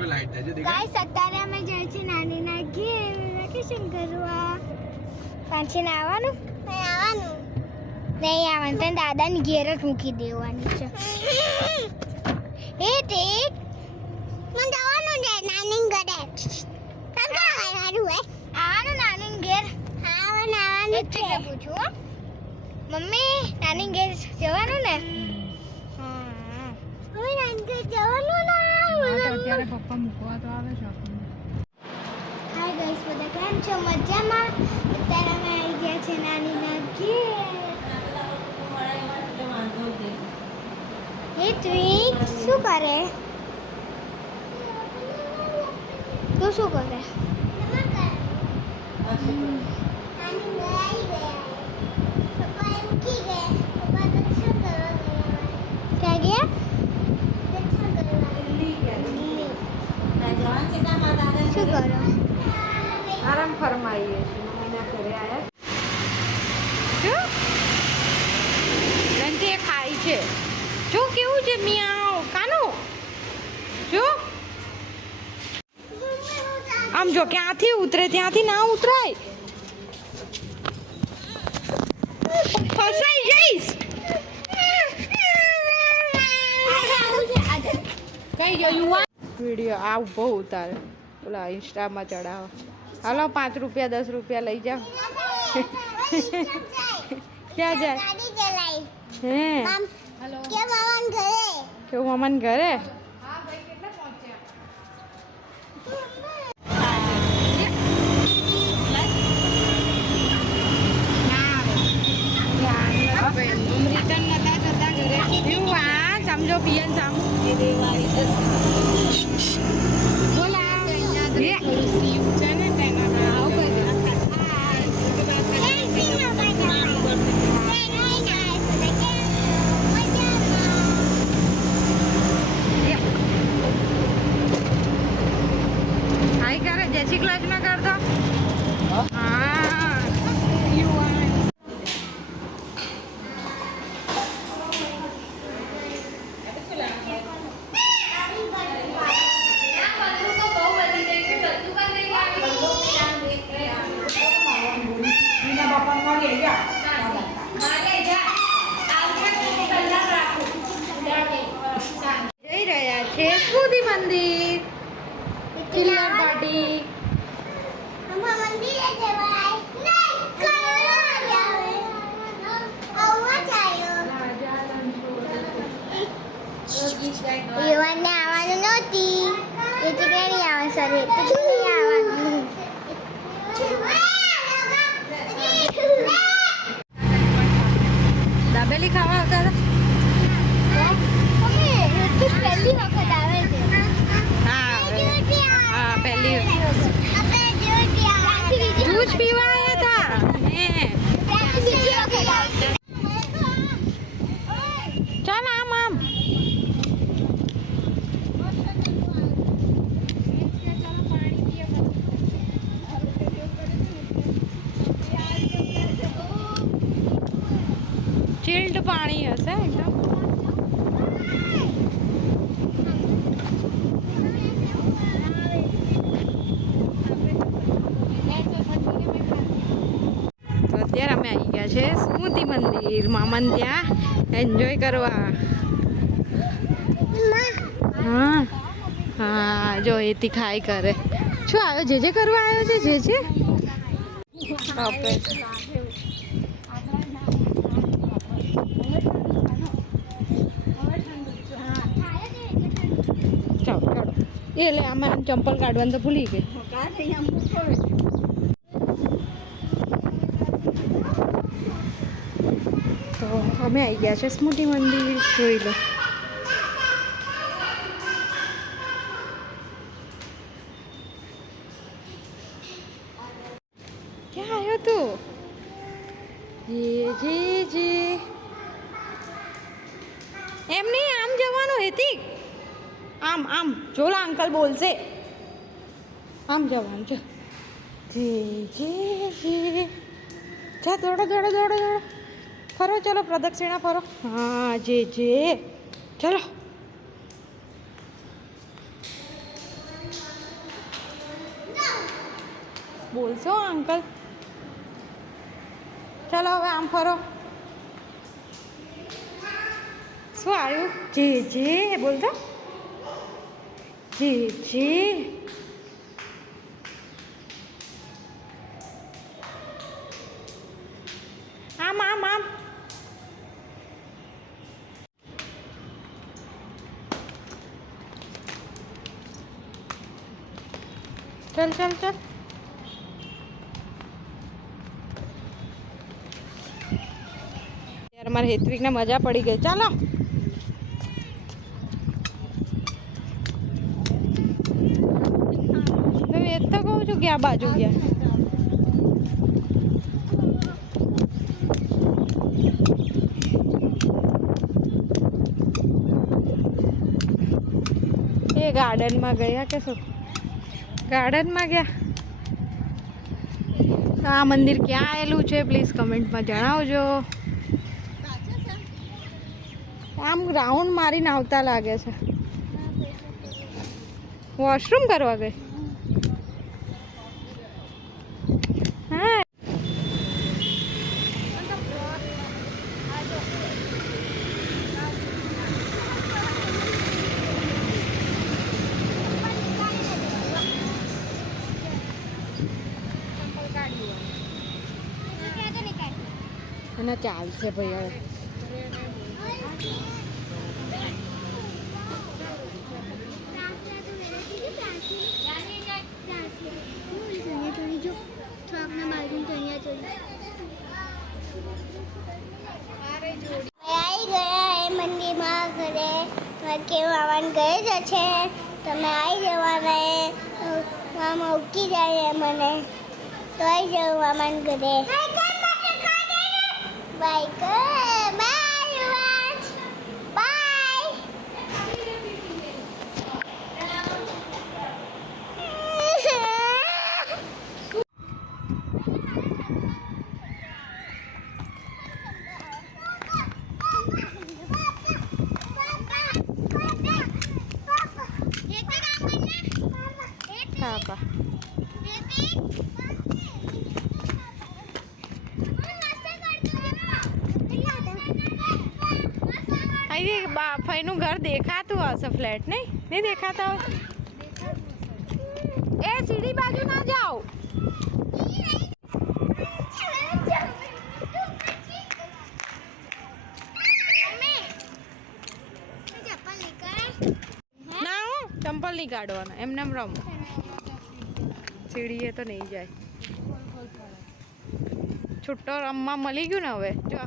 Guys અત્યારે અમે જઈએ છીએ નાનીના ઘેર વેકેશન કરવા. પાછી ને આવવાનું નહીં આવવાનું તને દાદાની ઘેર જ મૂકી દેવાની છે. એ ઠીક મને જવાનું છે નાની ઘરે. આવવાનું નાની ઘેર આવવાનું છે. પૂછું મમ્મી નાની ઘેર જવાનું ને? હવે નાની ઘેર જવાનું ને. અત્યારે પપ્પા મૂકવા તો આવે છે. હાય ગાઈસ, બધા કેમ છો? મજામાં? અત્યારે અમે આવી ગયા છે નાનીના ઘેર. હે ટ્વિક શું કરે? તું શું કરે? ક્યાં ગયા? શું કરો? આરામ ફરમાઈએ છીએ. મમ્મીના ઘરે આવ્યા જો રંજી ખાય છે. જો કેવું છે મિયાઓ કાનો જો આમ જો ક્યાંથી ઉતરે ત્યાંથી ના ઉતરાય. ફસાઈ જઈશ. કઈ ગયું વિડીયો આ બહુ ઉતારે ઓલા ઇન્સ્ટામાં ચડાવો. હાલો 5 રૂપિયા 10 રૂપિયા લઈ જાઓ. ક્યાં જાય? હે કેવું મામાને ઘરે? સમજો પિયન સામ જય શ્રી કૃષ્ણ કરતો. જઈ રહ્યા છે સ્મૃતિ મંદિર કિલ્લા પાર્ટી. યુવાનને આવવાનું નહોતી એ જગ્યાએ આવવાનું સર પછી આવવાનું. દાબેલી ખાવા આવતા હતા. પહેલી વખત આવે છે. હા પહેલી દૂધ પીવા આવ્યા હતા. ચાલ આમ આમ ચિલ્ડ પાણી હશે એકદમ. અત્યારે અમે આવી ગયા છે સ્મૃતિ મંદિર મામાને ત્યાં એન્જોય કરવા. હા હા જો એથી ખાઈ કરે. શું આવ્યો? જે કરવા આવ્યો છે જે ચાલો એટલે આમાં ચંપલ કાઢવાનું તો ભૂલી ગઈ. તો અમે આવી ગયા છે સ્મૃતિ મંદિર. જોઈ લો ક્યાં આવ્યો તું? જે એમ નહીં આમ જવાનું હેતી. આમ આમ જોલા અંકલ બોલશે. આમ જવાનું છે. જે જા દોડો ફરો. ચલો પ્રદક્ષિણા ફરો. હા જે ચલો બોલશો અંકલ? ચાલો હવે આમ ફરો. શું આવ્યું? જે બોલતો જે આમ આમ આમ. ચલ ચલ ચલ. યાર મારે હેત્વિકને મજા પડી ગઈ. ચાલો એ તો કહું છું કે આ બાજુ ગયા. એ ગાર્ડનમાં ગયા કે શું? ગાર્ડનમાં ગયા. તો આ મંદિર ક્યાં આવેલું છે પ્લીઝ કમેન્ટમાં જણાવજો. આમ રાઉન્ડ મારીને આવતા લાગે છે. વોશરૂમ કરવા ગઈ? હા. અને ચાલશે ભાઈ હવે. મંદિરમાં ઘરે કેવું આવવાનું ગયે જ છે. તમે આવી જવાના આમાં ઉકી જાય મને તો આવી જવું આવવાનું ઘરે. Bye bye bye. પાપા અહીં ફઈનું ઘર દેખાતું હશે. ફ્લેટ નહીં દેખાતા હોય. એ સીડી બાજુ ના જાઓ. ના હું ચંપલ નહીં કાઢવાના. એમને એમ રમો. સીડીએ તો નહીં જાય. છૂટો રમવા મળી ગયું ને હવે. જો